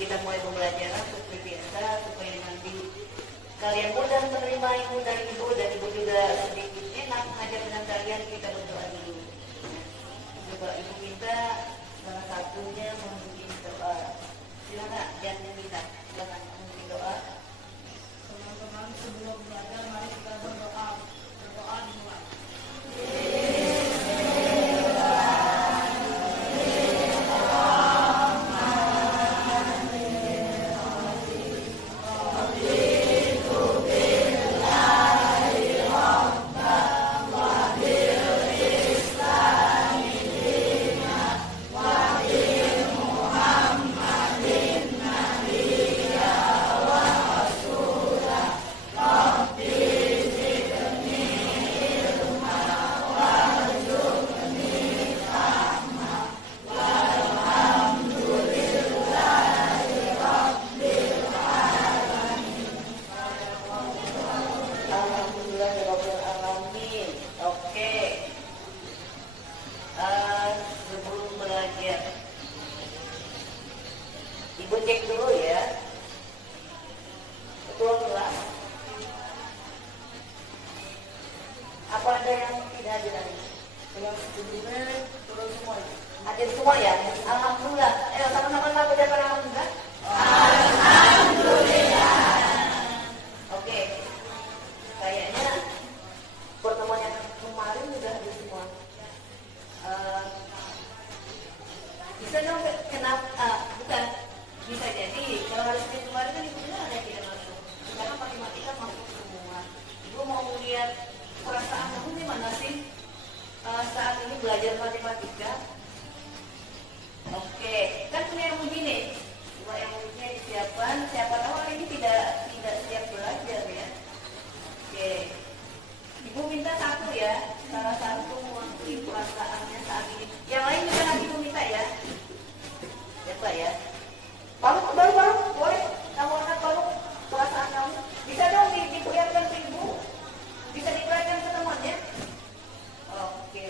kita mulai pembelajaran seperti biasa supaya nanti kalian mudah menerima ilmu dari ibu dan ibu juga sedikit enak mengajar dengan kalian. Kita berdoa dulu. Coba ibu minta salah satunya memimpin doa. Silakan, jangan minta, silakan memimpin doa. Teman-teman, sebelum belajar mari kita berdoa. Berdoa dimulai. Alhamdulillahirrahmanirrahim. Oke. Sebelum belajar, ibu cek dulu ya. Ketua kelas. Apa ada yang tidak hadir hari ini? Yang sebelumnya turun semua. Hadir semua ya? Alhamdulillah. Sama-sama kita ucapkan alhamdulillah. Oke. Kayaknya pertemuan yang kemarin sudah ada semua. Bisa dong kenapa? Bukan. Bisa jadi kalau hari Senin kemarin kan ibu bilang ada yang tidak masuk. Sekarang matematika masuk semua. Ibu mau lihat perasaan kamu gimana sih saat ini belajar matematika? Oke, kan punya yang begini. Coba yang begini disiapkan. Siapa tahu hari ini tidak siap belajar ya. Oke, ibu minta satu ya, salah satu mewakili perasaannya saat ini. Yang lain juga nanti ibu minta ya. Siapa ya? Baru, boleh. Kamu anak baru, perasaan kamu. Bisa dong diperlihatkan ke ibu. Bisa diperlihatkan ke temannya. Oke.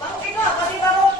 Baru itu apa sih baru?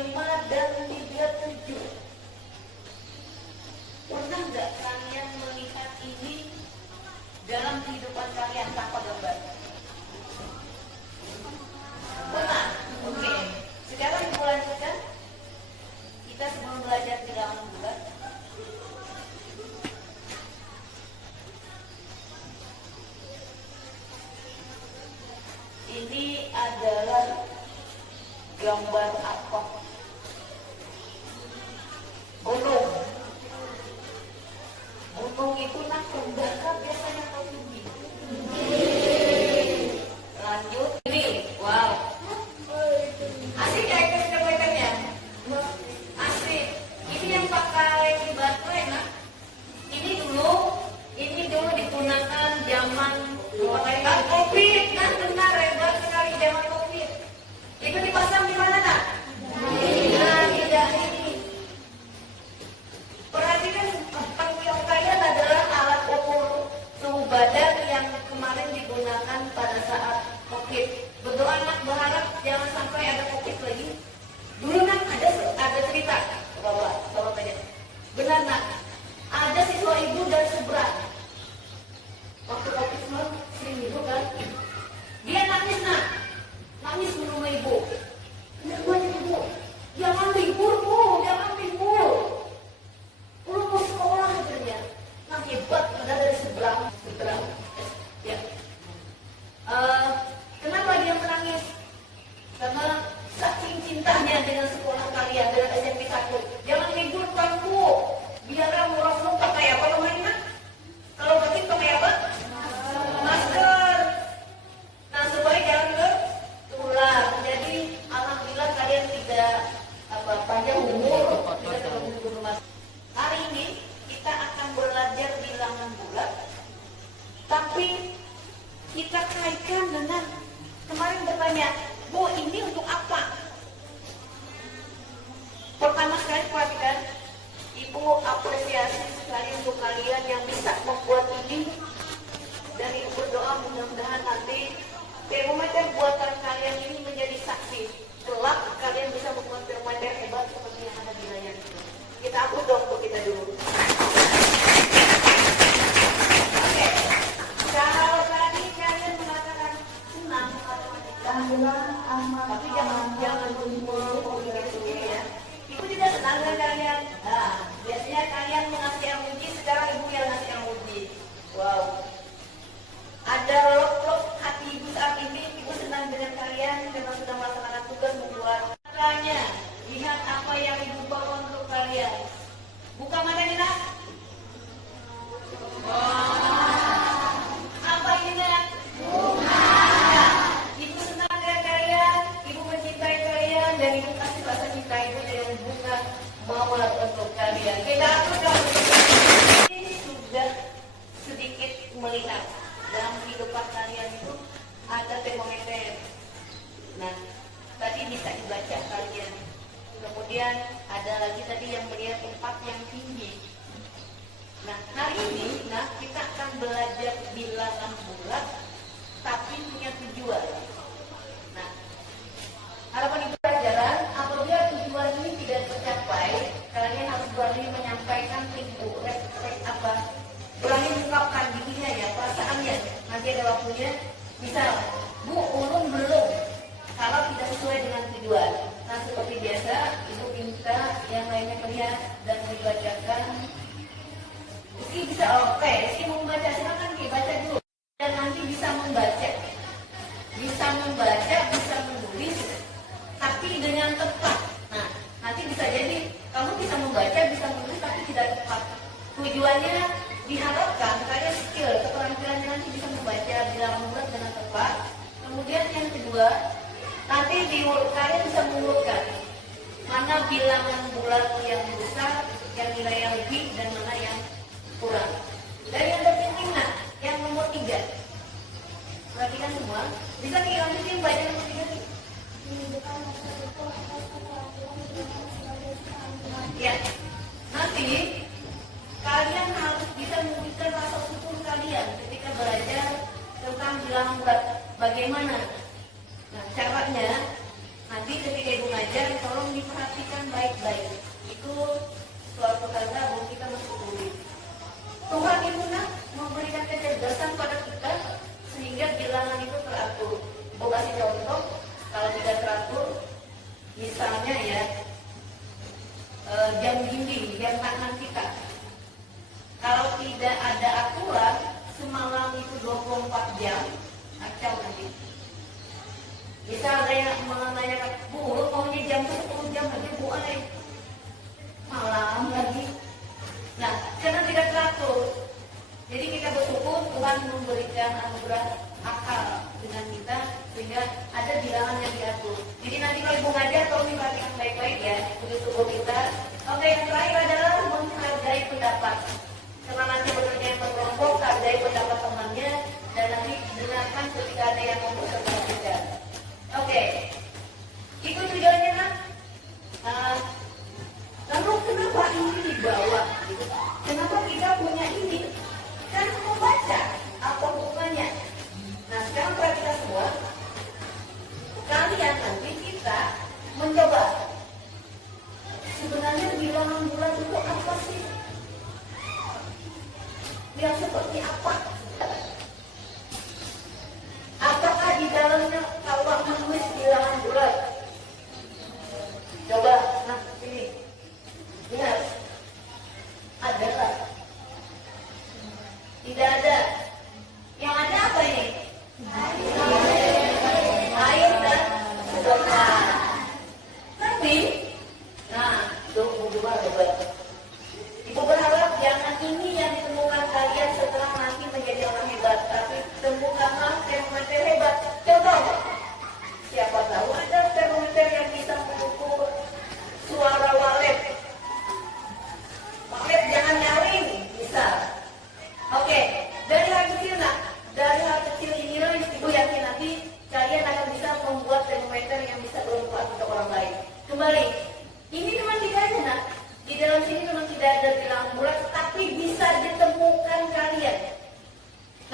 dan 37. Pernah nggak kalian melihat ini dalam kehidupan kalian tanpa gambar? Pernah? Oke. Sekarang Ibu lanjutkan. Kita sebelum belajar bilangan bulat. Ini adalah gambar apa? Gunung. Gunung itu nak rendah kan biasanya atau tinggi? Lanjut. Ini, wow. Asik ya itu kebaikannya. Asik. Ini yang pakai baterai nak. Ini dulu digunakan zaman COVID, kan benar hebat sekali zaman COVID. Itu dipasang di mana nak? Nah, tidak ini. Perhatikan yang kalian adalah alat ukur suhu badan yang kemarin digunakan pada saat COVID. Berdoa nak berharap jangan sampai ada COVID lagi. Dulu nak ada cerita, bapak tanya. Benar nak, ada siswa ibu dari seberang. Waktu COVID semua sering ibu kan, dia nangis nak, nangis di rumah ibu. Kenapa ibu? Jangan libur bu, jangan libur. Lu mau sekolah katanya. Nah hebat, ada dari seberang. Ya. Kenapa dia menangis? Karena saking cintanya dengan sekolah kalian, dengan SMP 1. Jangan libur kan bu. Biar murah pakai apa namanya? Kalau batik pakai apa? Masker. Nah supaya jangan tertular. Jadi alhamdulillah kalian tidak panjang umur, tidak terburu-buru mas. Hari ini kita akan belajar bilangan bulat, tapi kita kaitkan dengan kemarin bertanya, Bu ini untuk apa? Pertama sekali perhatikan, Ibu apresiasi sekali untuk kalian yang bisa membuat ini, dan Ibu berdoa mudah-mudahan nanti termometer buatan kalian ini menjadi saksi. Kelak kalian bisa membuat termometer hebat seperti yang ada di layar itu. Kita hapus dong untuk kita dulu. Oke. Kalau tadi kalian mengatakan senang matematika, tapi jangan memikir sendiri ya. Ibu tidak senang dengan kalian. Nah, biasanya kalian mengasih yang uji, sekarang ibu yang ngasih yang uji. Wow. Ada lok-lok hati ibu saat ini, ibu senang dengan kalian karena sudah melaksanakan tugas membuat. Makanya, lihat apa yang ibu bawa untuk kalian. Buka mata ini nak. Apa ini nak? Bunga. Ibu senang dengan kalian, ibu mencintai kalian, dan ibu kasih rasa cinta ibu dengan bunga mawar untuk kalian. Kita atur dong. Ini sudah sedikit melihat dalam kehidupan kalian itu ada termometer. Nah, tadi bisa dibaca kalian. Kemudian ada lagi tadi yang melihat tempat yang tinggi. Nah, hari ini kita akan belajar bilangan bulat, tapi punya tujuan. Nah, harapan ibu pelajaran, apabila tujuan ini tidak tercapai, kalian harus berani menyampaikan ibu, berani mengungkapkan dirinya ya, perasaannya. Nanti ada waktunya, misal, Bu, ulun belum, kalau tidak sesuai dengan tujuan. Nah, seperti biasa, ibu minta yang lainnya melihat dan dibacakan. Rizky bisa, oke, Rizky mau membaca, silakan Ki, baca dulu. Dan nanti bisa membaca, bisa menulis, tapi dengan tepat. Nah, nanti bisa jadi kamu bisa membaca, bisa menulis, tapi tidak tepat. Tujuannya diharapkan kalian skill, keterampilannya nanti bisa membaca bilangan bulat dengan tepat. Kemudian yang kedua, nanti kalian bisa mengurutkan mana bilangan bulat yang besar, yang nilainya lebih, dan mana yang kurang. Dan yang terpenting yang nomor 3. Perhatikan semua. Bisa lanjutin baca nomor 3 nih. Ya. Nanti kalian harus bisa memberikan rasa syukur kalian ketika belajar tentang bilangan bulat. Bagaimana? Nah, caranya nanti ketika ibu ngajar tolong diperhatikan. baik. Itu suatu tanda bahwa kita masih pulih. Tuhan itu memberikan kecerdasan pada kita sehingga bilangan itu teratur. Mau kasih contoh, kalau tidak teratur, misalnya ya, jam dinding, jam tangan kita. Kalau tidak ada aturan, semalam itu 24 jam, kacau nanti. Bisa ada yang menanyakan, Bu, lu maunya jam 10 jam aja, Bu, aneh. Malam lagi. Nah, karena tidak teratur. Jadi kita bersyukur Tuhan memberikan anugerah akal dengan kita sehingga ada bilangan yang diatur. Jadi nanti kalau Ibu ngajar, tolong diperhatikan baik-baik ya untuk tubuh kita. Oke, yang terakhir adalah menghargai pendapat. Karena nanti bekerja yang berkelompok, hargai pendapat temannya dan nanti gunakan ketika ada yang mempersetujukan. Oke, itu tujuannya nak. Lalu kenapa ini dibawa? Kenapa kita punya ini? Kan membaca apa hubungannya? Nah sekarang perhatikan semua. Kalian nanti kita mencoba. Sebenarnya bilangan bulan itu apa sih? Yang seperti apa? Apakah di dalamnya Allah menulis bilangan bulan? Coba, nah ini. Lihat. Adalah. Tidak ada. Yang ada apa ini? Air dan sedotan. Tapi, nah, tunggu coba. Ibu berharap jangan ini yang ditemukan kalian setelah nanti menjadi orang hebat, tapi temukanlah termometer hebat. Contoh, siapa tahu ada termometer yang bisa mengukur suara walet. Walet jangan nyaring, bisa. Oke, dari hal kecil nak, dari hal kecil inilah Ibu yakin nanti kalian akan bisa membuat termometer yang bisa bermanfaat untuk orang lain. Kembali, ini memang tidak ada nak. Di dalam sini memang tidak ada bilangan bulat, tapi bisa ditemukan kalian.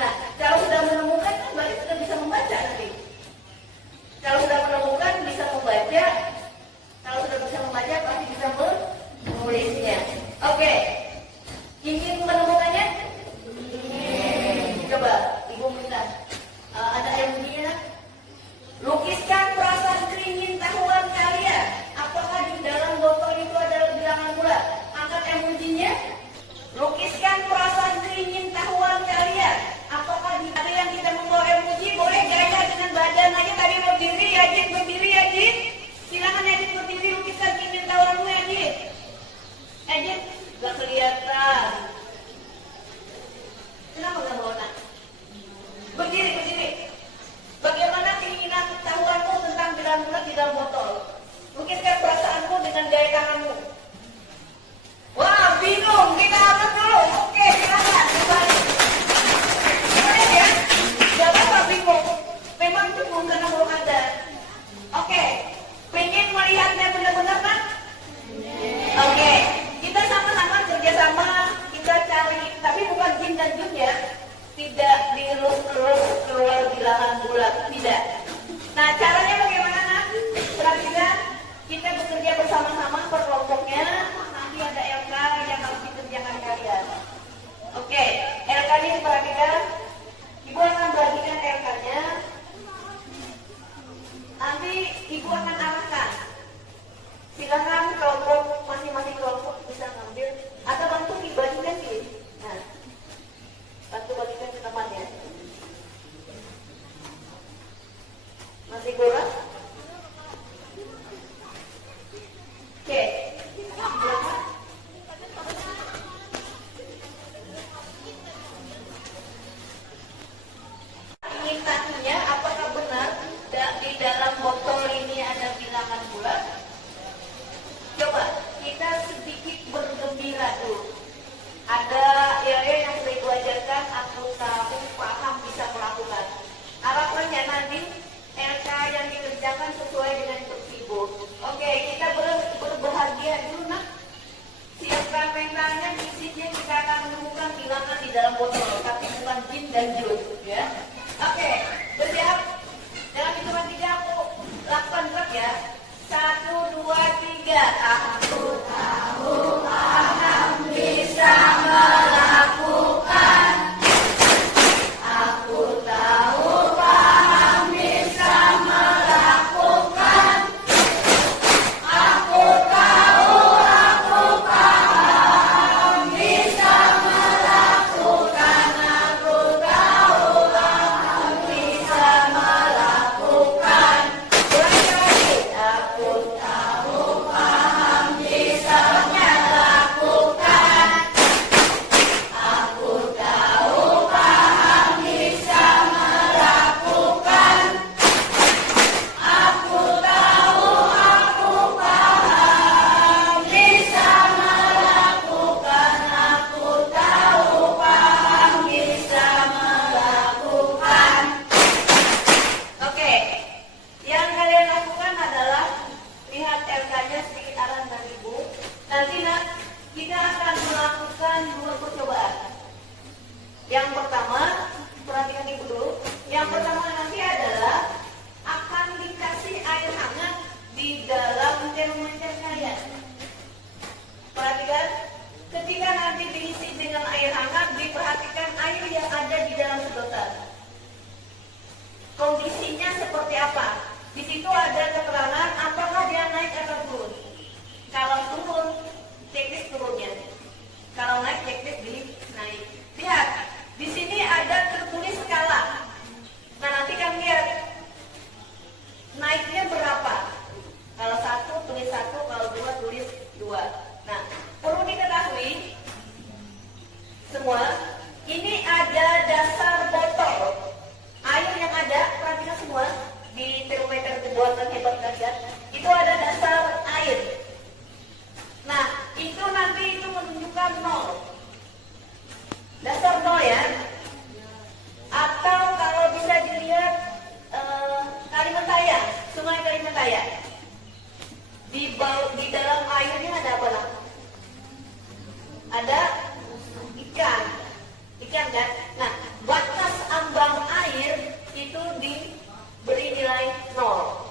Nah, kalau sudah menemukan kan berarti sudah bisa membaca nanti. Kalau sudah menemukan bisa membaca, kalau sudah bisa membaca pasti bisa menulisnya. Oke, ingin menemukannya? Coba, Ibu minta. Ada yang bunyinya? Lukiskan perasaan keringin tahuan kalian. Apakah di dalam botol itu adalah bilangan bulat? Angkat emojinya. Lukiskan perasaan keringin tahuan kalian. Apakah di ada yang tidak membawa emoji? Boleh gaya dengan badan aja. Tadi berdiri ya, Jin. Berdiri ya, Jin. Silakan ya, Jin. Berdiri lukiskan keringin tahuanmu ya, Jin. Jin. Gak kelihatan. Kenapa gak bawa nak? Berdiri. Bagaimana keinginan tahuanmu tentang bilangan bulat di dalam botol? Lukiskan perasaanmu dengan gaya tanganmu. Wah, bingung. Kita angkat dulu. Oke, silakan. Kembali. Boleh ya? Jangan apa bingung. Memang bingung karena belum ada. Oke. Pengen melihatnya benar-benar kan? Oke. Kita sama-sama kerjasama. Kita cari. Tapi bukan Jin dan Jun ya. Tidak dilus-lus keluar bilangan bulat. Tidak. Nah, caranya bagaimana nak? Perhatikan. Kita bekerja bersama-sama per kelompoknya. Nanti ada LK yang harus dikerjakan kalian. Oke, LK ini diperhatikan. Ibu akan bagikan LK-nya. Nanti Ibu akan arahkan. Silakan kelompok masing-masing kelompok bisa ngambil atau bantu dibagikan sih. Nah, bantu bagikan ke temannya. Masih kurang? Oke. Ingin tanya apakah benar di dalam botol ini ada bilangan bulat? Coba kita sedikit bergembira dulu. Ada yang sudah Ibu ajarkan, aku tahu, paham, bisa melakukan. Harapannya nanti LK yang dikerjakan sesuai dengan Ibu. Oke, kita berbahagia dulu nak. Siapkan mentalnya, fisiknya kita akan menemukan bilangan di dalam botol, tapi bukan Jin dan Jun, ya. Oke, bersiap. Dalam hitungan 3 aku lakukan gerak ya. 1, 2, 3. Nanti kita akan melakukan 2 percobaan. Yang pertama, perhatikan ibu dulu. Yang pertama nanti adalah akan dikasih air hangat di dalam termometer kalian. Perhatikan, ketika nanti diisi dengan air hangat, diperhatikan air yang ada di dalam sedotan. Kondisinya seperti apa? Di situ ada keterangan apakah dia naik atau turun. Kalau turun, checklist turunnya. Kalau naik, checklist di naik. Lihat, di sini ada tertulis skala. Nah, nanti kamu lihat naiknya berapa. Kalau 1 tulis 1, kalau 2 tulis 2. Nah, perlu diketahui semua, ini ada dasar botol. Air yang ada, perhatikan semua, di termometer buatan hebat kalian, itu ada dasar air. Nah, itu nanti itu menunjukkan 0. Dasar 0 ya. Atau kalau bisa dilihat Kalimantan, Sungai Kalimantan. Di dalam airnya ada apa nak? Ada ikan kan? Nah, batas ambang air itu diberi nilai 0.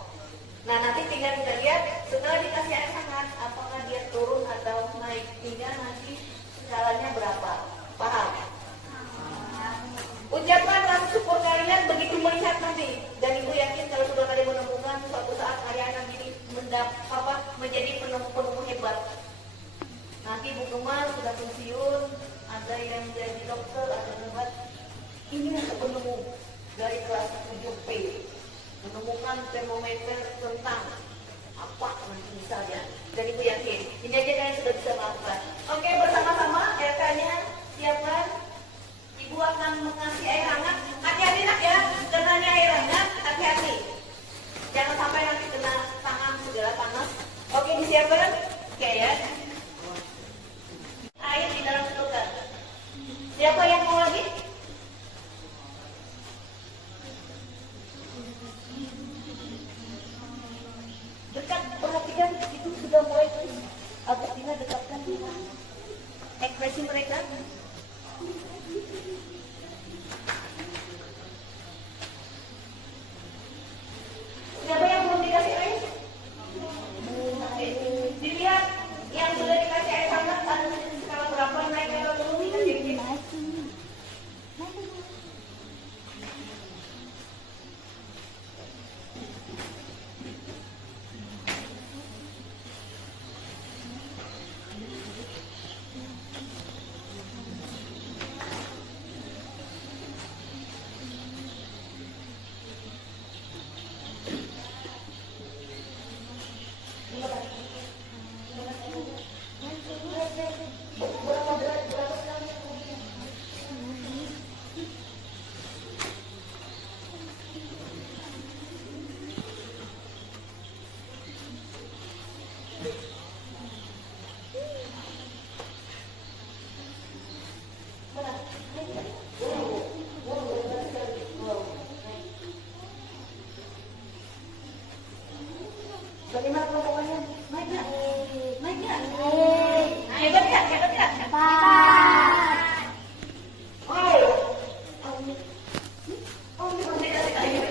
Nah, nanti tinggal kita lihat setelah dikasih air hangat apakah dia turun atau naik, hingga nanti skalanya berapa. Paham? Ucapkan rasa syukur kalian begitu melihat nanti, dan ibu yakin kalau sudah kalian menemukan, suatu saat kalian akan menjadi penemu hebat. Nanti Bu Kemal sudah pensiun, ada yang jadi dokter, ada hebat. Ini yang penemu dari kelas 7P, menemukan termometer tentang apa nanti misalnya. Dan ibu yakin, ini aja kalian sudah bisa melakukan. Oke, bersama-sama RK-nya siapkan. Ibu akan mengasih air hangat. Hati-hati nak ya, kenanya air hangat, hati-hati. Jangan sampai nanti kena tangan segala panas. Oke, disiapkan? Oke ya. Air di dalam sedotan. Siapa yang mau lagi? Dekat, perhatikan itu sudah mulai tulis. Agustina dekatkan ekspresi mereka. Siapa yang belum dikasih air? Dilihat yang sudah dikasih air hangat ada skala berapa, naik atau turun, dikasih. Bagaimana kelompokannya? Naik nggak? Naik nggak? Hebat nggak? Hebat nggak? Hebat. Oh, ini masih kasih air.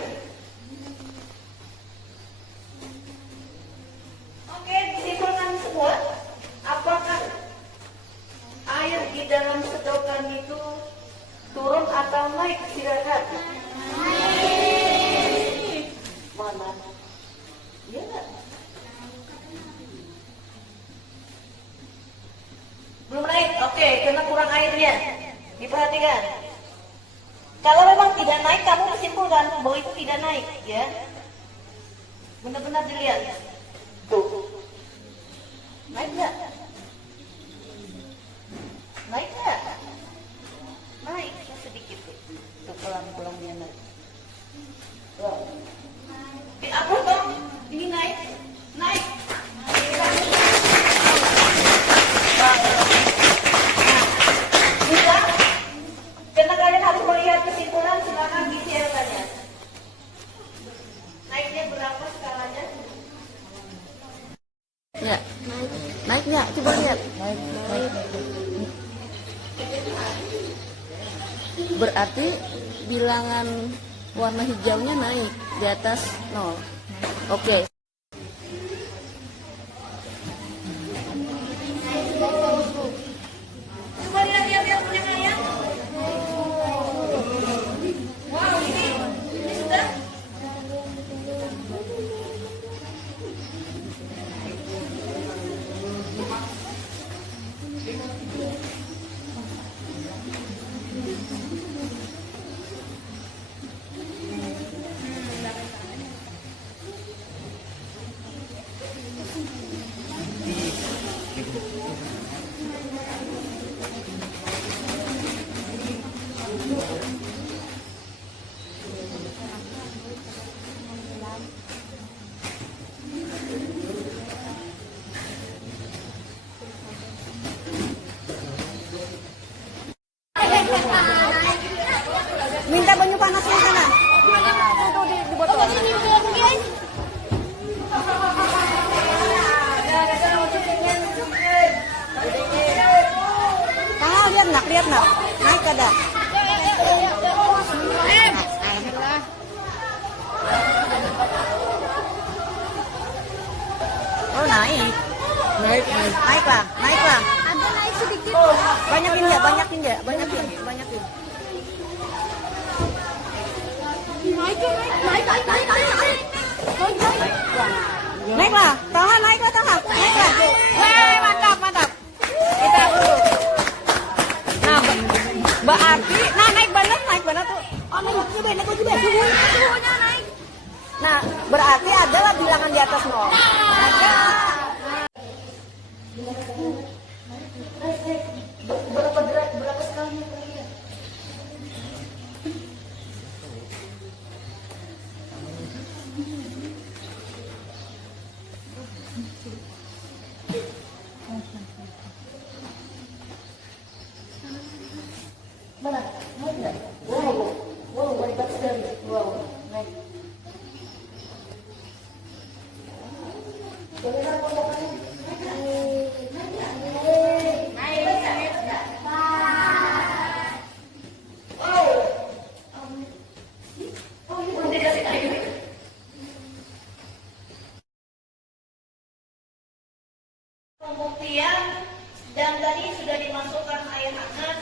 Oke, disimpulkan semua. Apakah air di dalam sedotan itu turun atau naik? Silakan. Naik. Mana? Iya nggak? Belum naik? Oke, karena kurang airnya. Diperhatikan. Kalau memang tidak naik, kamu menyimpulkan bahwa itu tidak naik, ya. Benar-benar dilihat. Tuh. Naik nggak? Naik nggak? Naik sedikit. Tuh pelan-pelan dia naik. Tuh. Apa dong? Ini naik. Naik. Bisa? Karena kalian harus melihat kesimpulan, silakan diisikannya. Naiknya berapa skalanya? Naik nggak? Coba lihat. Naik, naik. Berarti bilangan warna hijaunya naik di atas 0. Oke. Coba lihat punya ayam. Wow, ini sudah. Minta banyu panas di sana. Tuh, di botol. Ah, lihat nak. Naik ada. Oh, naik. Naiklah. Ada naik sedikit. Banyakin ya. Banyakin. Naiklah, tahan. Weh, mantap. Kita dulu. Nah, berarti, naik bener tuh. Oh, naik juga. Suhunya naik. Nah, berarti adalah bilangan di atas 0. Ada. Berapa sekali? Mana? Naik nggak? Wow, hebat sekali. Wow, naik. Bagaimana pokoknya? Pembuktian dan tadi sudah dimasukkan air hangat.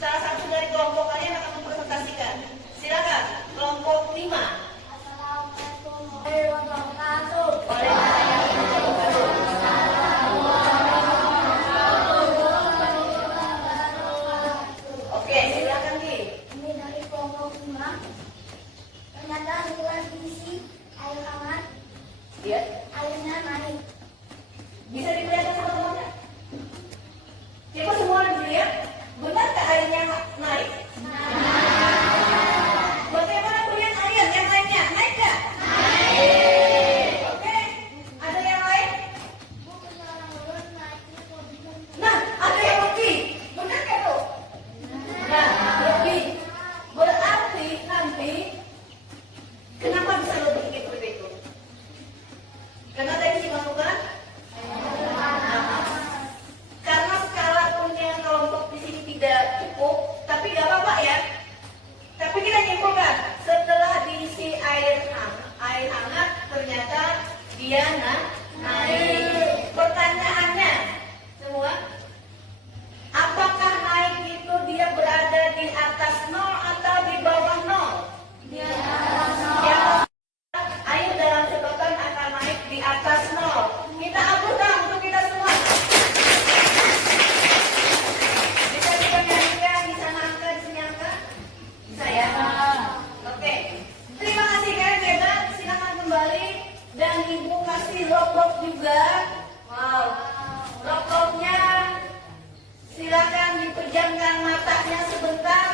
Salah satu dari kelompok kalian akan mempresentasikan. Silakan, kelompok 5. Oke, silakan Di. Ini dari kelompok 5. Ternyata setelah diisi air hangat, Iya. airnya naik. Bisa diperlihatkan sama teman-teman? Coba semua orang dilihat. Benarkah airnya naik? Bagaimana kemudian air yang lainnya? Naik nggak? Oke. Ada yang lain? Nah, ada yang lebih. Benar nggak tuh? Nah, lebih. Berarti nanti kenapa bisa lebih seperti itu? Karena tadi dimasukkan. Karena skala punya kelompok di sini tidak cukup, tapi nggak apa-apa ya. Tapi kita nyimpulkan setelah diisi air hangat ternyata dia naik. Pertanyaannya semua, apakah naik itu dia berada di atas 0 atau di bawah 0? Di atas 0. Air dalam sedotan akan naik di atas 0. Kita aturkan untuk kita semua. Bisa nyanyikan, bisa angka, di sini angka? Bisa ya? Oke. Terima kasih kalian hebat. Silakan kembali dan ibu kasih log juga. Wow. Log-lognya silakan dipejamkan matanya sebentar.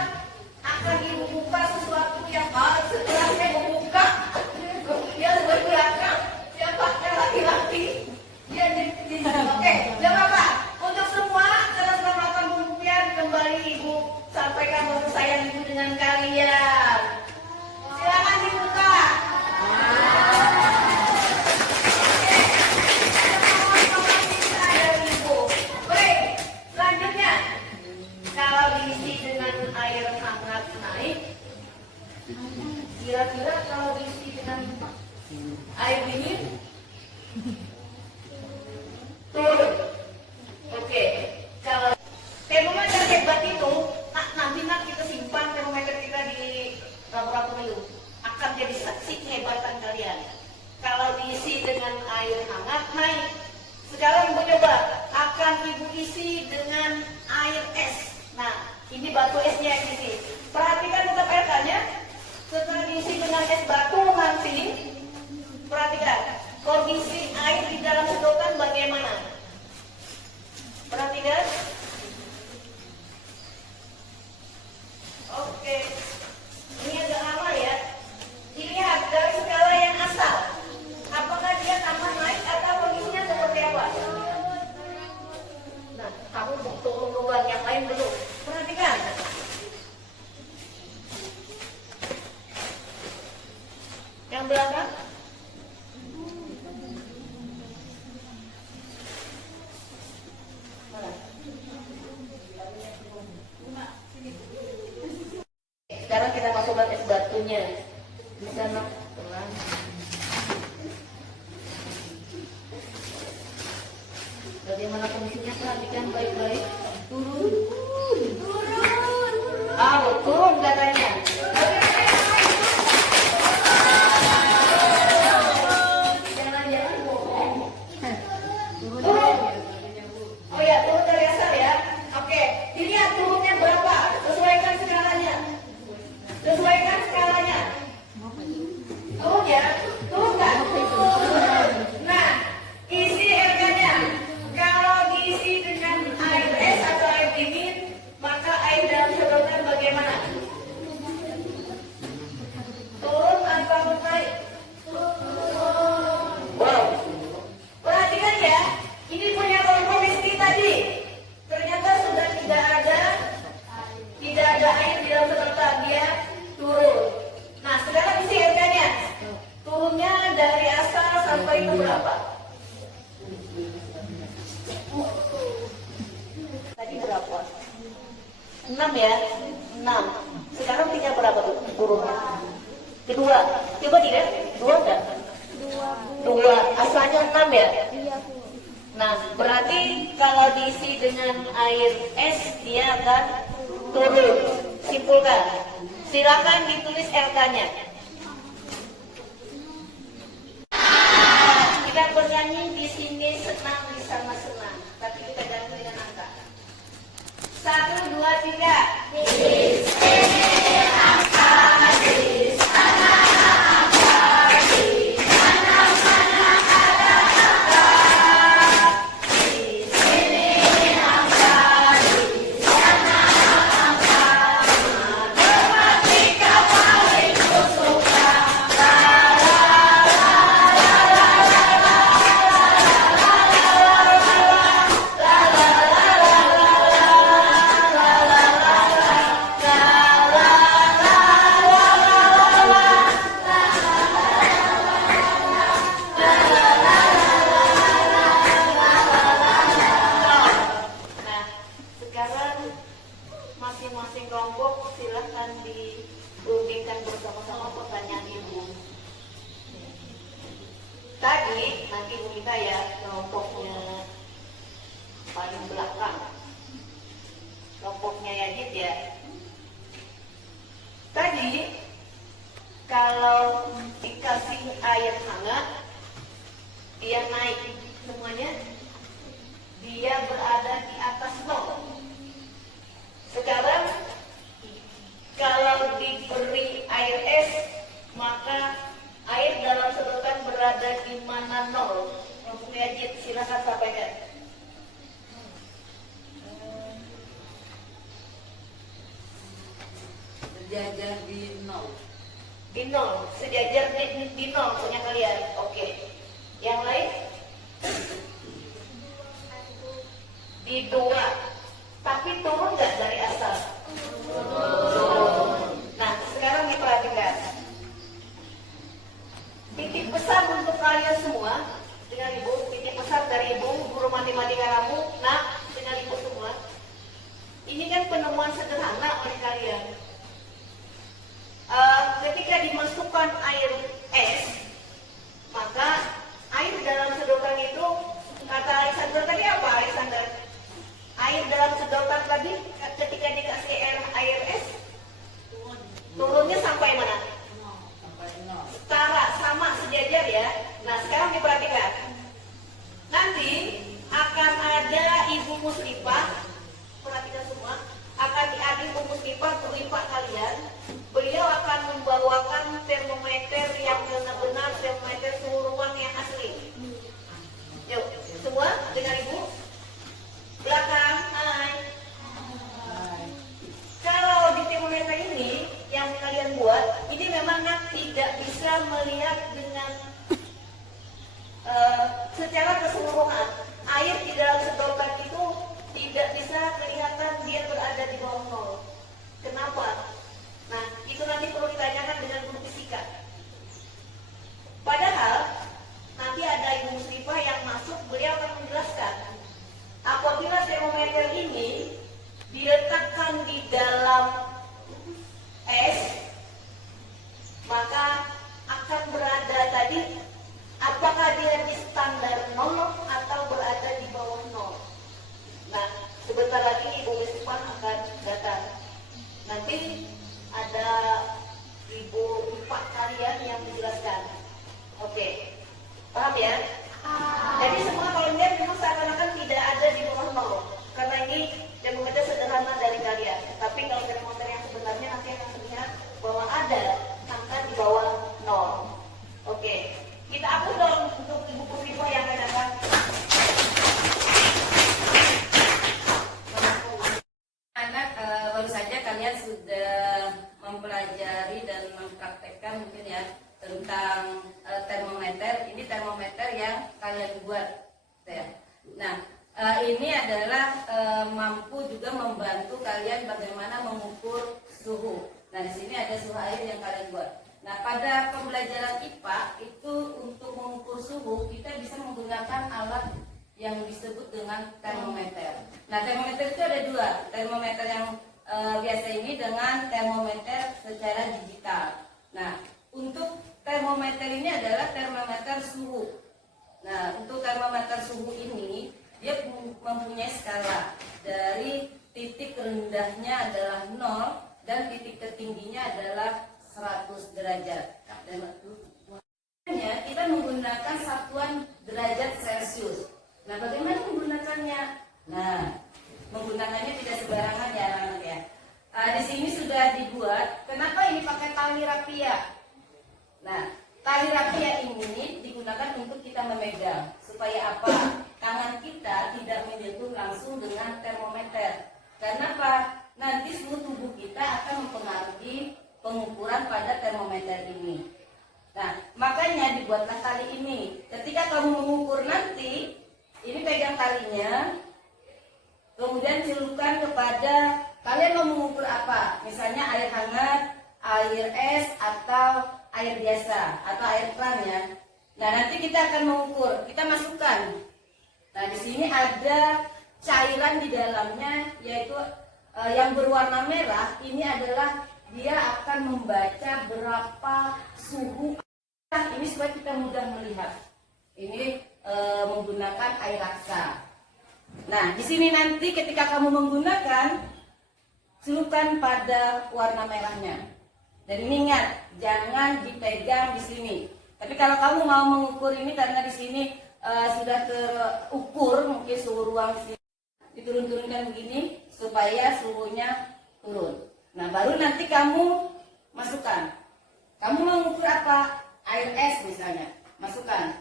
Akan ibu buka sesuatu yang setelah saya membuka. Dia bergerak. Siapakah laki-laki? Dia di oke, gak apa-apa. Untuk semua, setelah melakukan pembuktian, kembali ibu sampaikan bahwa sayang ibu dengan kalian. Silakan dibuka. Oke. naik. Sekarang ibu coba akan ibu isi dengan air es. Nah, ini batu esnya yang diisi. Perhatikan tetap RK-nya. Setelah diisi dengan es batu nanti, perhatikan kondisi air di dalam sedotan bagaimana. Perhatikan. Oke, ini agak lama ya. Dilihat dari skala yang asal. Apakah dia tambah naik atau kondisinya seperti apa? Nah, kamu turun duluan, yang lain belum. Perhatikan. Yang belakang. Sekarang kita masukkan es batunya. Di sana pelan. Bagaimana kondisinya? Perhatikan baik-baik. Turun. Turun katanya. Jangan-jangan bohong. Turun. Oh ya, turun dari asal ya. Oke, dilihat turunnya berapa. Sesuaikan skalanya. Sesuaikan skalanya. Turun ya? Turun kan? Nah, isi RK-nya. Kalau diisi dengan air es atau air dingin, maka air dalam sedotan bagaimana? Turun atau naik? Wow. Perhatikan ya, ini punya kondisi tadi. Ternyata sudah tidak ada air di dalam sedotan, dia turun. Nah, sekarang isi RK-nya. Turunnya dari asal sampai itu berapa? Tadi berapa? 6 ya? 6. Sekarang tinggal berapa tuh turunnya? Kedua. Coba dilihat. 2 enggak? 2. Asalnya 6 ya? Nah, berarti kalau diisi dengan air es, dia akan turun. Simpulkan. Silakan ditulis RK-nya. Kita bernyanyi di sini senang, di sana senang. Tapi kita ganti dengan angka. 1, 2, 3. Nah, sekarang masing-masing kelompok silahkan dirundingkan bersama-sama pertanyaan ibu. Tadi nanti ibu minta ya kelompoknya paling belakang, kelompoknya Yazid ya. Tadi kalau dikasih air hangat, dia naik semuanya, dia berada di atas 0. Sekarang kalau diberi air es, maka air dalam sedotan berada di mana 0? Kelompok Yazid, silakan sampaikan. Sejajar di 0. Di 0, sejajar di 0 punya kalian. Oke. Yang lain? Di 2. Tapi turun nggak dari asal? Turun. Nah, sekarang diperhatikan. Titip pesan untuk kalian semua dengan ibu. Titip pesan dari ibu, guru matematika kamu. Nah, dengan ibu semua. Ini kan penemuan sederhana oleh kalian. Ketika dimasukkan air es, maka air dalam sedotan itu, kata Alexander tadi apa Alexander? Air dalam sedotan tadi ketika dikasih air es, turunnya sampai mana? Setara, sama, sejajar ya. Nah, sekarang diperhatikan. rumus IPA, perhatikan semua, adik-adik rumus IPA untuk IPA kalian, beliau akan membawakan termometer yang benar-benar termometer suhu ruang yang asli. Yuk, semua dengar ibu. Belakang, hai. Kalau di termometer ini yang kalian buat, ini memang tidak bisa melihat dengan secara keseluruhan. Air di dalam sedotan itu tidak bisa kelihatan dia berada di bawah nol. Kenapa? Nah, itu nanti perlu ditanyakan dengan guru fisika. Padahal nanti ada ibu muslimah yang masuk, beliau akan menjelaskan apabila termometer ini diletakkan di dalam es, maka akan berada tadi apakah dia di standar 0 atau berada di bawah 0. Nah, sebentar lagi ibu muslimah akan datang. Nanti ada ibu empat kalian yang menjelaskan. Oke, paham ya? Jadi semua kalau lihat memang seakan-akan tidak ada di bawah 0, karena ini termometer sederhana dari kalian. Tapi kalau termometer yang sebenarnya nanti akan terlihat bahwa ada angka di bawah 0. Oke, kita hapus dong untuk ibu muslimah yang akan datang. Anak baru saja kalian sudah mempelajari dan mempraktekkan mungkin ya tentang termometer. Ini termometer yang kalian buat ya. Nah, ini adalah mampu juga membantu kalian bagaimana mengukur suhu. Nah, di sini ada suhu air yang kalian buat. Nah, pada pembelajaran IPA itu untuk mengukur suhu kita bisa menggunakan alat yang disebut dengan termometer. Nah, termometer itu ada dua, termometer yang biasa ini dengan termometer secara digital. Nah, untuk termometer ini adalah termometer suhu. Nah, untuk termometer suhu ini dia mempunyai skala dari titik rendahnya adalah 0 dan titik tertingginya adalah 100 derajat. Dan kita menggunakan satuan derajat Celcius. Nah, bagaimana menggunakannya? Nah, menggunakannya tidak sembarangan ya anak-anak ya. Di sini sudah dibuat. Kenapa ini pakai tali rapia? Nah, tali rapia ini digunakan untuk kita memegang. Supaya apa? Tangan kita tidak menyentuh langsung dengan termometer. Karena apa? Nanti suhu tubuh kita akan mempengaruhi pengukuran pada termometer ini. Nah, makanya dibuatlah tali ini. Ketika kamu mengukur nanti, ini pegang talinya, kemudian celupkan kepada kalian mau mengukur apa? Misalnya air hangat, air es, atau air biasa, atau air keran ya. Nah, nanti kita akan mengukur, kita masukkan. Nah, di sini ada cairan di dalamnya, yaitu yang berwarna merah. Ini adalah dia akan membaca berapa suhu. Ini supaya kita mudah melihat. Ini menggunakan air raksa. Nah, di sini nanti ketika kamu menggunakan, celupkan pada warna merahnya. Dan ini ingat, jangan dipegang di sini. Tapi kalau kamu mau mengukur ini karena di sini sudah terukur mungkin suhu ruang sini, diturun-turunkan begini supaya suhunya turun. Nah, baru nanti kamu masukkan. Kamu mau mengukur apa? Air es misalnya, masukkan.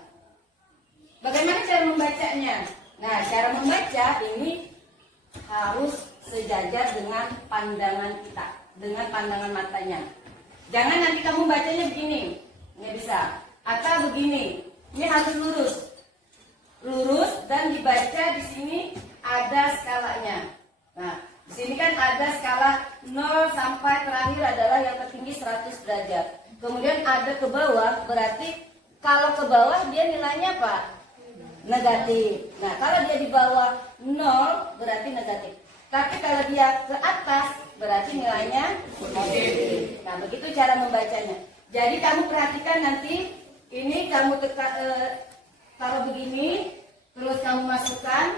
Bagaimana cara membacanya? Nah, cara membaca ini harus sejajar dengan pandangan kita, dengan pandangan matanya. Jangan nanti kamu bacanya begini, nggak bisa. Atau begini, ini harus lurus. Lurus dan dibaca di sini ada skalanya. Nah, di sini kan ada skala 0 sampai terakhir adalah yang tertinggi 100 derajat. Kemudian ada ke bawah, berarti kalau ke bawah dia nilainya apa? Negatif. Nah, kalau dia di bawah 0 berarti negatif. Tapi kalau dia ke atas berarti nilainya positif. Nah, begitu cara membacanya. Jadi kamu perhatikan nanti ini kamu taruh begini, terus kamu masukkan,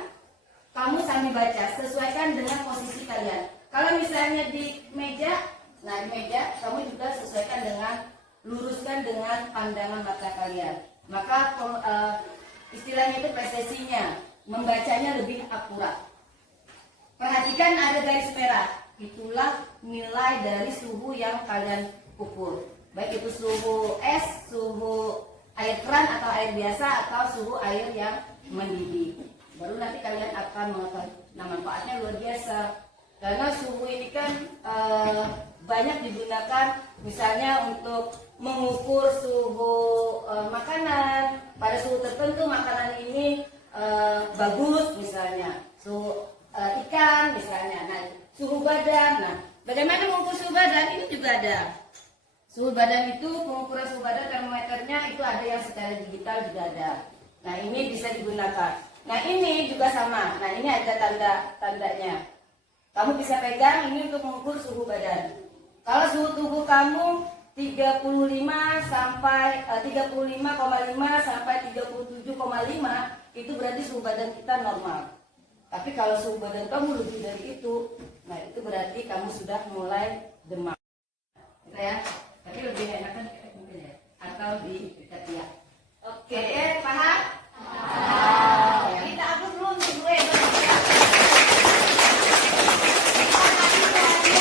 kamu sambil baca, sesuaikan dengan posisi kalian. Kalau misalnya di meja, nah di meja kamu juga sesuaikan dengan, luruskan dengan pandangan mata kalian. Maka istilahnya itu presisinya, membacanya lebih akurat. dan ada garis merah. Itulah nilai dari suhu yang kalian ukur. Baik itu suhu es, suhu air keran atau air biasa, atau suhu air yang mendidih. Baru nanti kalian akan mengetahui. Nah, manfaatnya luar biasa. Karena suhu ini kan banyak digunakan misalnya untuk mengukur suhu makanan. Pada suhu tertentu makanan ini bagus misalnya. Suhu ikan misalnya. Nah, suhu badan. Nah, bagaimana mengukur suhu badan? Ini juga ada. Suhu badan itu, pengukuran suhu badan termometernya itu ada yang secara digital juga ada. Nah, ini bisa digunakan. Nah, ini juga sama. Nah, ini ada tandanya. Kamu bisa pegang ini untuk mengukur suhu badan. Kalau suhu tubuh kamu 35,5 sampai 37,5 itu berarti suhu badan kita normal. Tapi kalau suhu badan kamu lebih dari itu, nah itu berarti kamu sudah mulai demam. Gitu ya. Tapi lebih enak kan mungkin ya, atau di ketiak. Oke, paham? Kita hapus dulu untuk gue.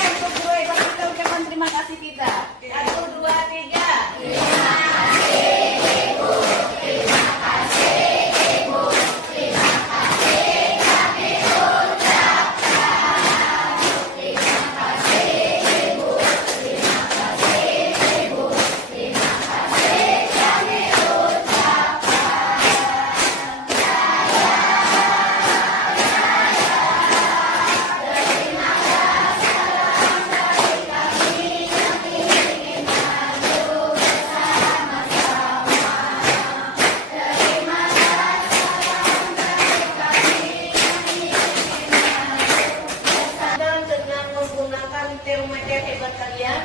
Untuk gue, kita ucapkan terima kasih kita. 1, 2, 3. Terima kasih Ibu. Terima kasih Ibu. Terima kasih kami ucapkan. Terima kasih Ibu. Terima kasih Ibu. Terima kasih kami ucapkan. Terima kasih salam dari kami yang ingin maju bersama-sama. Terima kasih salam dari kami yang ingin maju bersama. Dengan menggunakan termometer hebat kalian.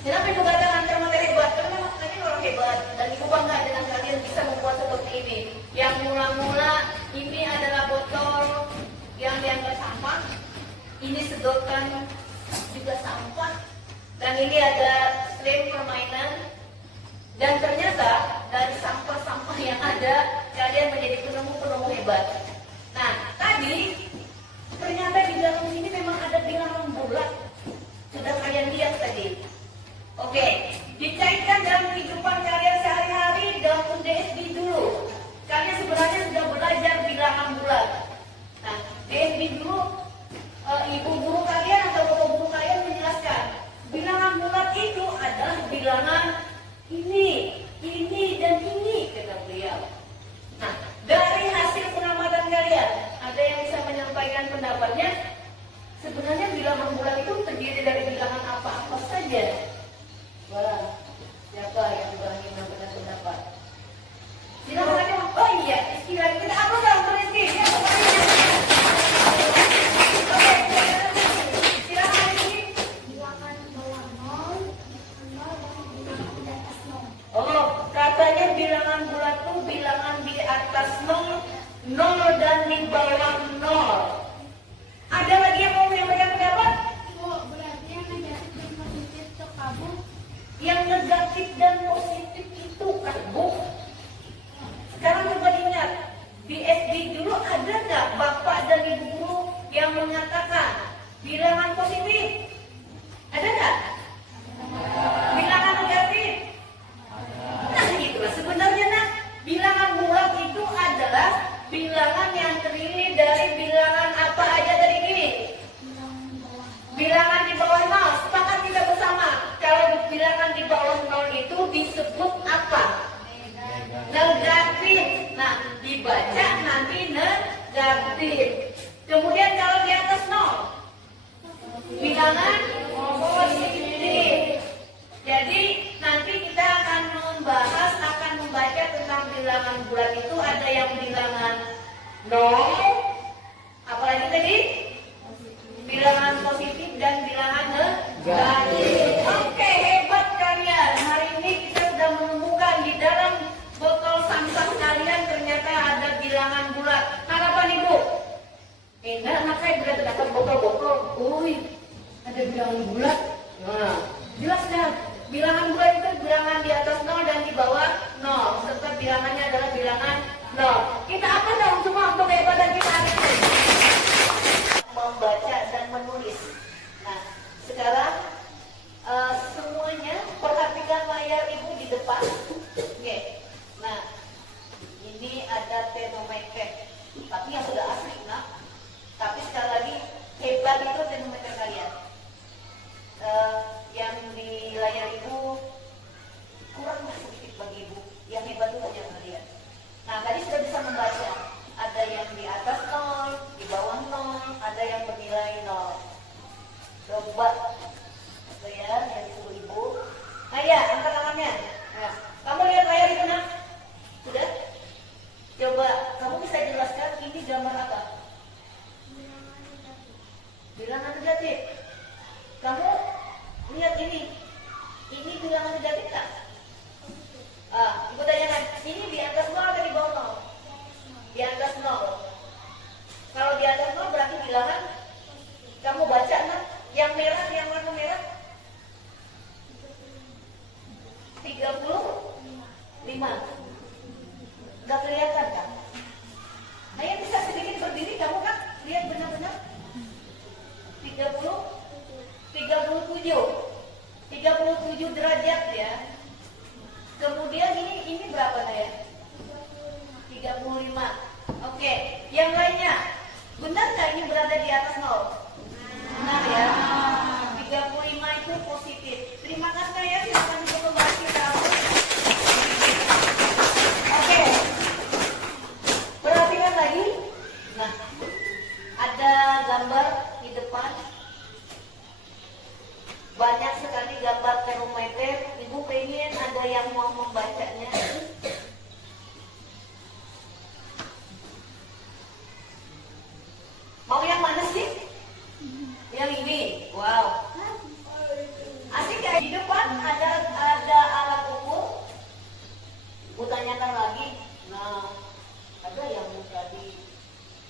Kenapa ibu katakan termometer hebat? Karena memang kalian orang hebat dan ibu bangga dengan kalian bisa membuat seperti ini. Yang mula-mula ini adalah botol yang dianggap sampah. Ini sedotan juga sampah. Dan ini ada lem permainan. Dan ternyata dari sampah-sampah yang ada, kalian menjadi penemu-penemu hebat. Nah, tadi ternyata di dalam sini memang ada bilangan bulat. Sudah kalian lihat tadi. Oke, dikaitkan dalam kehidupan kalian sehari-hari dalam DSD dulu. Kalian sebenarnya sudah belajar bilangan bulat. Nah, DSD dulu, ibu guru kalian atau bapak guru kalian menjelaskan bilangan bulat itu adalah bilangan ini, dan ini, kata beliau. Nah, dari hasil pengamatan kalian, ada yang bisa menyampaikan pendapatnya? Sebenarnya bilangan bulat itu terdiri dari bilangan apa-apa saja. Wah, siapa yang berani menyampaikan pendapat? Silakan aja. Oh iya, istilah kita apa tahu Rizky? Siapa Oke, silakan Rizky. Bilangan bawah 0, 0 dan bilangan di atas 0. Oh, katanya bilangan bulat itu bilangan di atas 0, 0 dan di bawah 0. Ada lagi yang mau menyampaikan pendapat? Bu, berarti yang negatif dan positif itu kabur. Yang negatif dan positif itu kan, Bu. Sekarang coba diingat, di SD dulu ada nggak bapak dan ibu guru yang mengatakan bilangan positif? Ada nggak? Bilangan negatif? Nah, itulah sebenarnya bilangan bulat itu adalah bilangan yang terdiri dari bilangan apa aja tadi gini? Bilangan di bawah 0. Sepakat kita bersama. Kalau bilangan di bawah 0 itu disebut apa? Negatif. Nah, dibaca nanti negatif. Kemudian kalau di atas 0, bilangan positif. Jadi nanti kita akan membahas, akan membaca tentang bilangan bulat itu. Ada yang bilangan 0, apalagi tadi? Bilangan positif dan bilangan negatif. Oke, hebat kalian. Hari ini kita sudah menemukan di dalam botol sampah kalian ternyata ada bilangan bulat. Harapan ibu? Enggak, tapi yang sudah asli nak. Tapi sekali lagi hebat itu termometer kalian. Yang di layar ibu kurang sedikit bagi ibu. Yang hebat itu hanya kalian. Nah tadi sudah bisa membaca. Ada yang di atas 0, di bawah 0, ada yang bernilai 0. Coba itu ya yang disebut ibu. Nah ya, angkat tangannya. Nah, kamu lihat layar itu nak? Sudah? Coba kamu bisa jelaskan ini gambar apa? Bilangan negatif. Kamu lihat ini bilangan negatif tak? Ibu tanyakan, ini di atas 0 atau di bawah 0? Di atas 0. Kalau di atas 0 berarti bilangan kamu baca nak? Yang merah, yang warna merah? 35. Gak kelihatan kan? Nah yang bisa sedikit berdiri kamu kan? Lihat benar-benar 37 derajat ya. Kemudian ini berapa Naya? 35. Oke, yang lainnya benar nggak ini berada di atas 0? Benar ya. 35 itu positif. Terima kasih ya, silakan dikomunikasi kamu. Oke. Perhatikan lagi. Nah, ada gambar di depan. Banyak sekali gambar termometer. Ibu pengen ada yang mau membacanya. Mau yang mana sih? Yang ini. Wow. Asik ya. Di depan ada alat ukur. Ibu tanyakan lagi. Nah, ada yang tadi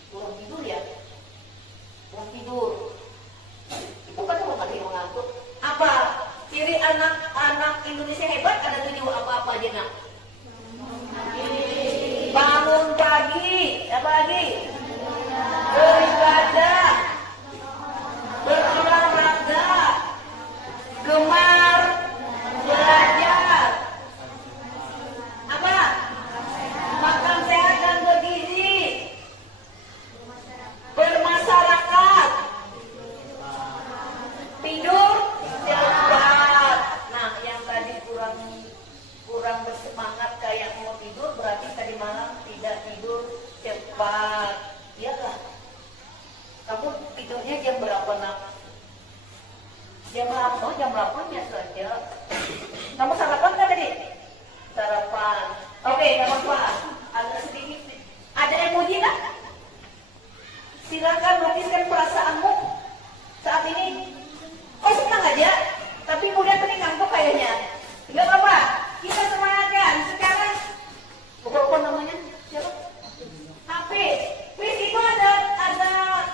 kurang tidur ya? Kurang tidur. Itu kan kalau tadi mengantuk. Apa ciri anak-anak Indonesia hebat? Ada 7 apa-apa aja nak? Bangun pagi. Apa lagi? Beribadah, berolahraga, gemar belajar, apa? Makan sehat dan bergizi, bermasyarakat, tidur cepat. Nah, yang tadi kurang bersemangat kayak mau tidur berarti tadi malam tidak tidur cepat. Iya kan? Kamu tidurnya jam berapa nak? Jam 8 ya saja. Kamu sarapan nggak tadi? Sarapan. Oke, jangan lupa. Agak sedikit. Ada emoji nggak? Silakan lukiskan perasaanmu saat ini. Oh senang aja. Tapi kemudian tadi ngantuk kayaknya. Nggak apa-apa. Kita semangatkan. Sekarang apa namanya? Siapa? HP. Itu ada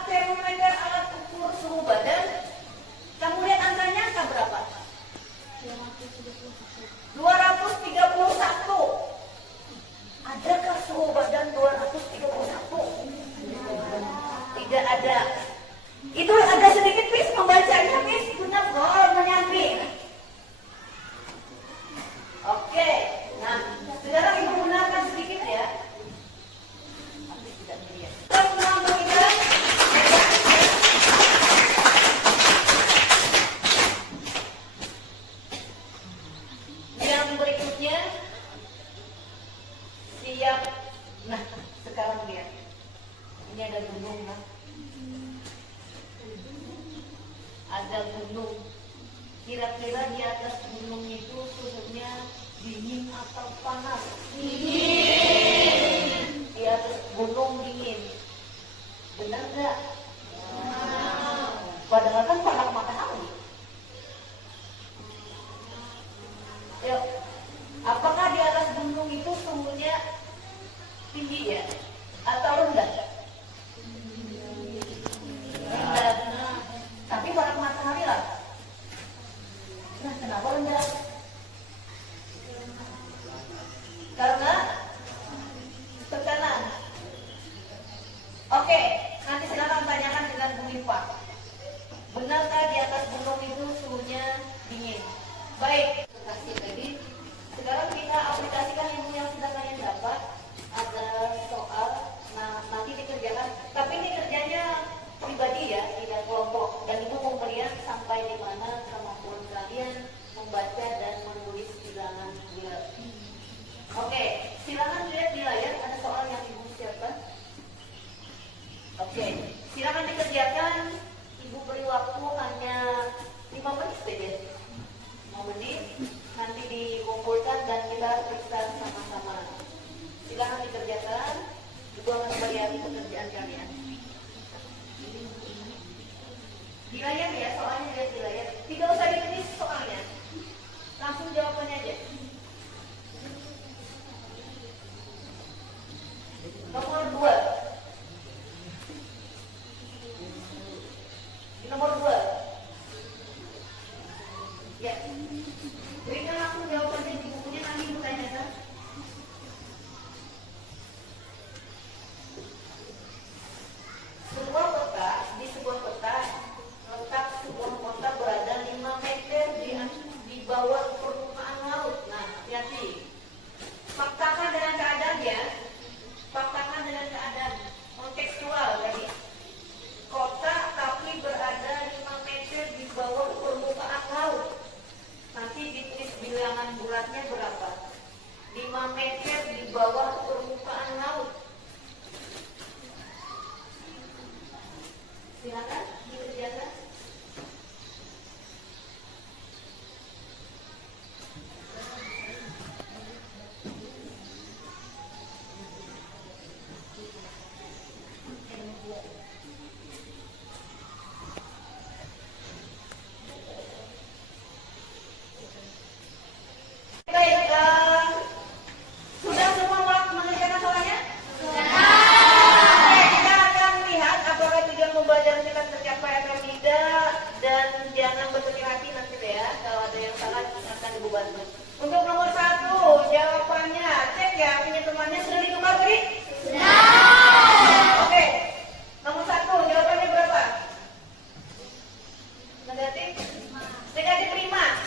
termometer alat ukur suhu badan. Kamu lihat angkanya angka berapa? 231. Adakah suhu badan 231? Tidak ada. Itu agak sedikit Pis membacanya Pis. Benar kok menyambi. Oke. Nah, sekarang ibu gunakan sedikit ya. Yang berikutnya siap. Nah, sekarang lihat. Ini ada gunung, nah. Ada gunung. Kira-kira di atas gunung itu suhunya dingin atau panas? Dingin. Di atas gunung dingin. Benar nggak? Padahal kan panas matahari. Yuk, apakah di atas gunung itu suhunya tinggi ya? Atau rendah? Rendah. Tapi panas matahari lah. Nah, kenapa rendah? Karena tekanan. Oke, nanti silakan tanyakan dengan Bu Ipa. Benarkah di atas gunung itu suhunya dingin? Baik, kasih tadi. Sekarang kita aplikasikan ilmu yang sudah kalian dapat. Ada soal. Nah, nanti dikerjakan. Oke, silakan dikerjakan. Ibu beri waktu hanya 5 menit saja. 5 menit, nanti dikumpulkan dan kita periksa sama-sama. Silakan dikerjakan. Ibu akan kembali pekerjaan kalian. Di layar ya, soalnya lihat di layar. Tidak usah ditulis soalnya. Langsung jawabannya aja. Nomor 2. Nomor 2. Ya. Berikan langsung jawabannya di bukunya, nanti ibu tanyakan. Di sebuah peta letak sebuah kota berada 5 meter di bawah permukaan laut. Nah, hati-hati. Faktakan dengan keadaannya. Faktakan dengan keadaan kontekstual tadi. Kota tapi berada 5 meter di bawah permukaan laut. Nanti ditulis bilangan bulatnya berapa. 5 meter di bawah permukaan laut. Silakan dikerjakan. Baik, sudah semua mengerjakan soalnya? Oke, kita akan lihat apakah tujuan pembelajaran kita tercapai atau tidak, dan jangan berkecil hati nanti ya, kalau ada yang salah akan ibu bantu. Untuk nomor 1, jawabannya cek ya, punya temannya sudah ditukar tadi? Sudah. Oke, nomor 1, jawabannya berapa? Negatif? Negatif 5.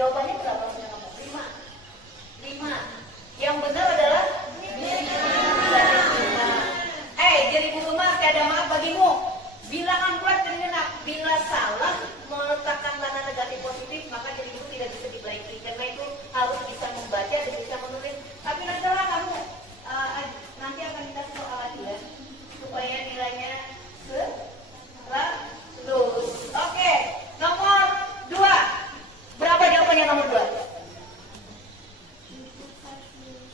Jawabannya berapa? 5. Yang benar adalah 5. Jadi Bu Gemar, tiada maaf bagimu. Bilangan bulat dan genap. Bila salah meletakkan tanda negatif positif, maka jadi itu tidak bisa dibaiki. Karena itu harus bisa membaca dan bisa menulis. Tapi nanti lah kamu nanti akan dikasih soal lagi ya, supaya nilainya lulus. Oke, nomor 2. Berapa jawabannya nomor 2?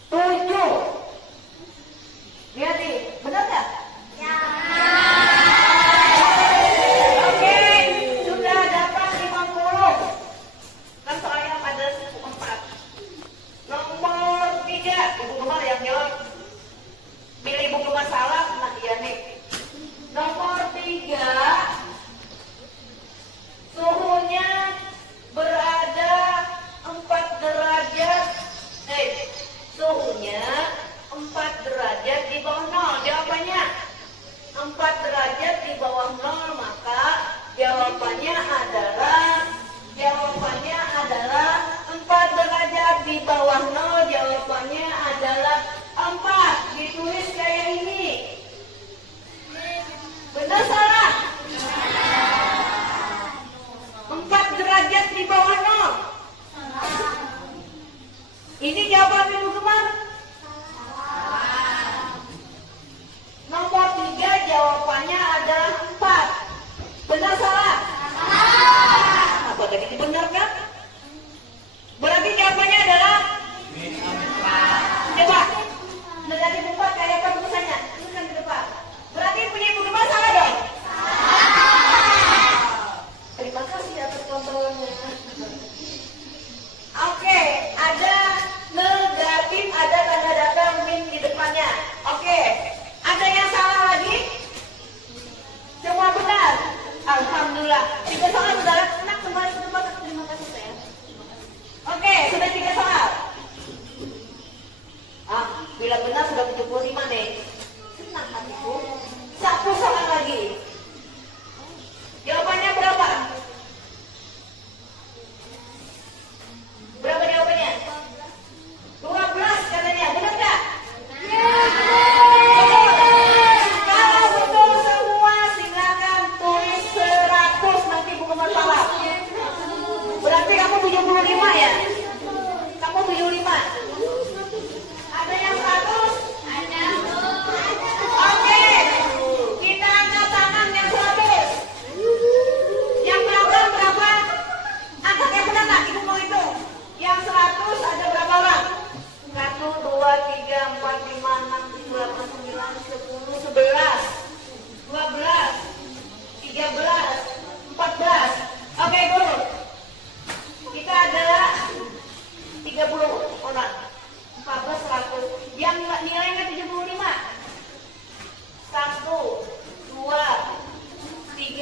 7. Lihat nih, benar nggak? Ya. Oke, sudah dapat 50. Kan soalnya ada 4. Nomor 3, Ibu Gemar yang jawab. Pilih Ibu Gemar salah, nah iya nih. Nomor 3, suhunya berada 4 derajat. Suhunya 4 derajat di bawah 0. Jawabannya 4 derajat di bawah 0, maka jawabannya adalah 4 derajat di bawah 0. Jawabannya adalah 4. Ditulis kayak ini. Benar salah? 4 derajat di bawah 0. Ini jawaban Ibu Gemar. Nomor 3 jawabannya adalah 4. Benar salah? Apa tadi dibenarkan? Berarti jawabannya adalah 4. Coba. Negatif 4 kayak apa tulisannya? Tulisan di depan. Berarti punya Ibu Gemar salah dong? Terima kasih atas kontrolnya. Oke, ada negatif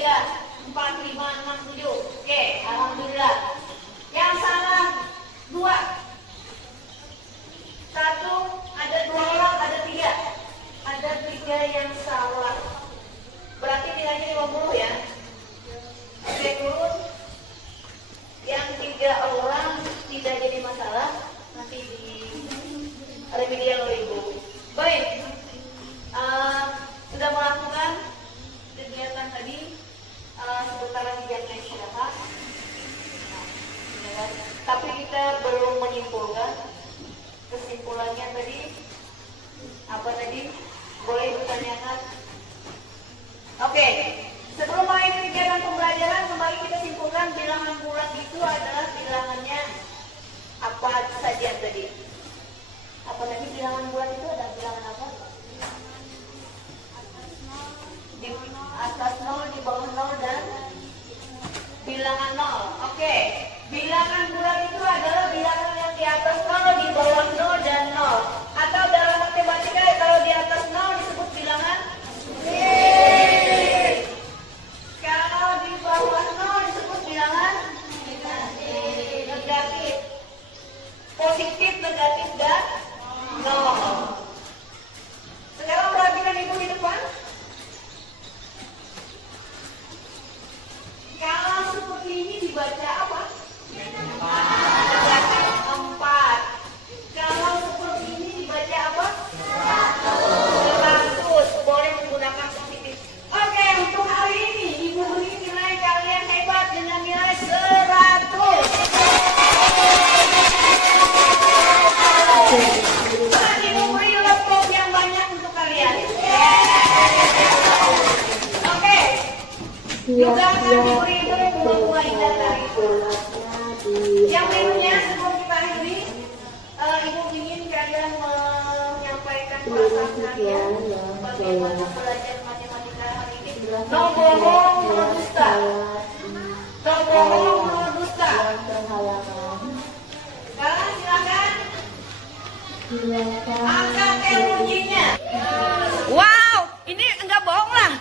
3, 4, 5, 6, 7. Oke, alhamdulillah. Yang salah 2. 1, ada 2 orang, ada 3. Ada 3 yang salah. Berarti nilainya 50 ya. Oke, turun. Yang 3 orang tidak jadi masalah, nanti di remedial oleh Ibu. Baik, sudah melakukan kegiatan tadi sebentar lagi jamnya istirahat. Nah, tapi kita belum menyimpulkan. Kesimpulannya tadi apa tadi? Boleh ditanyakan? Oke, sebelum mulai kegiatan pembelajaran kembali kita simpulkan bilangan bulan itu adalah bilangannya apa saja tadi? Apa tadi bilangan bulan itu ada bilangan apa? Di atas 0, di bawah 0 dan bilangan 0. Oke, bilangan bulan itu adalah bilangan yang di atas 0, di bawah 0 dan 0. Atau dalam matematika kalau di atas 0 disebut bilangan kalau di bawah 0 disebut bilangan negatif. Positif, negatif, dan 0. Sekarang perhatikan Ibu di depan. Kalau seperti ini dibaca apa? Negatif 4. Kalau seperti ini dibaca apa? 100. Boleh menggunakan positif. Oke, untuk hari ini Ibu beri nilai kalian hebat dengan nilai 100. Ibu beri laptop yang banyak untuk kalian. Oke. Juga kami beri bunga-bunga indah dari Ibu. Yang berikutnya sebelum kita akhiri, Ibu ingin kalian menyampaikan perasaan kalian bagaimana belajar matematika hari ini. No bohong, no dusta. No bohong, no dusta. Sekarang silakan. Angkat emojinya. Wow, ini enggak bohong lah.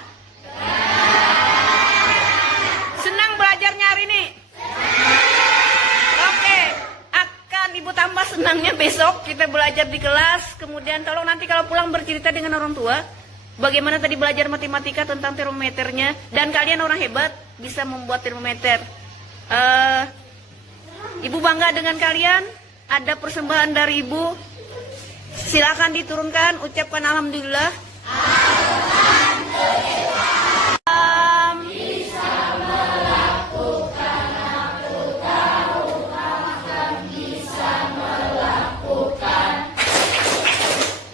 Senang belajarnya hari ini. Oke, akan Ibu tambah senangnya besok kita belajar di kelas. Kemudian tolong nanti kalau pulang bercerita dengan orang tua bagaimana tadi belajar matematika tentang termometernya. Dan kalian orang hebat bisa membuat termometer. Ibu bangga dengan kalian. Ada persembahan dari Ibu. Silakan diturunkan. Ucapkan alhamdulillah.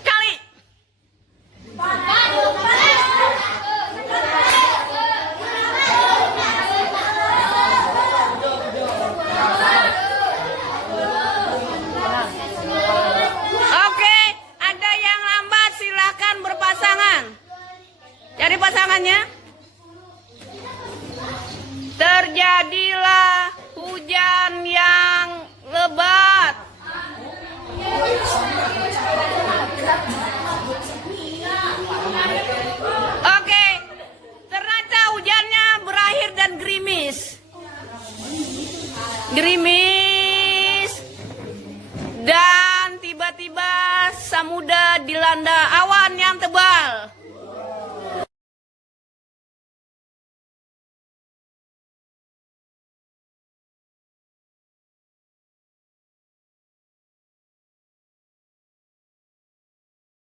Kali. Oke, ada yang lambat silahkan berpasangan. Cari pasangannya. Terjadilah hujan yang lebat. Oke, ternyata hujannya berakhir dan gerimis. Gerimis.